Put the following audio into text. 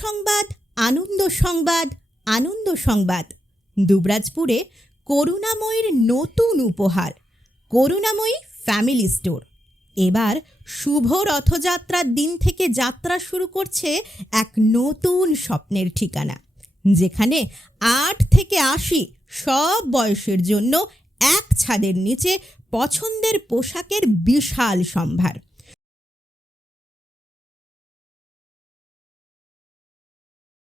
সংবাদ, আনন্দ সংবাদ আনন্দ সংবাদ। দুবরাজপুরে করুণাময়ীর নতুন উপহার, করুণাময়ী ফ্যামিলি স্টোর। এবার শুভ রথযাত্রার দিন থেকে যাত্রা শুরু করছে এক নতুন স্বপ্নের ঠিকানা, যেখানে আট থেকে আশি সব বয়সের জন্য এক ছাদের নিচে পছন্দের পোশাকের বিশাল সম্ভার।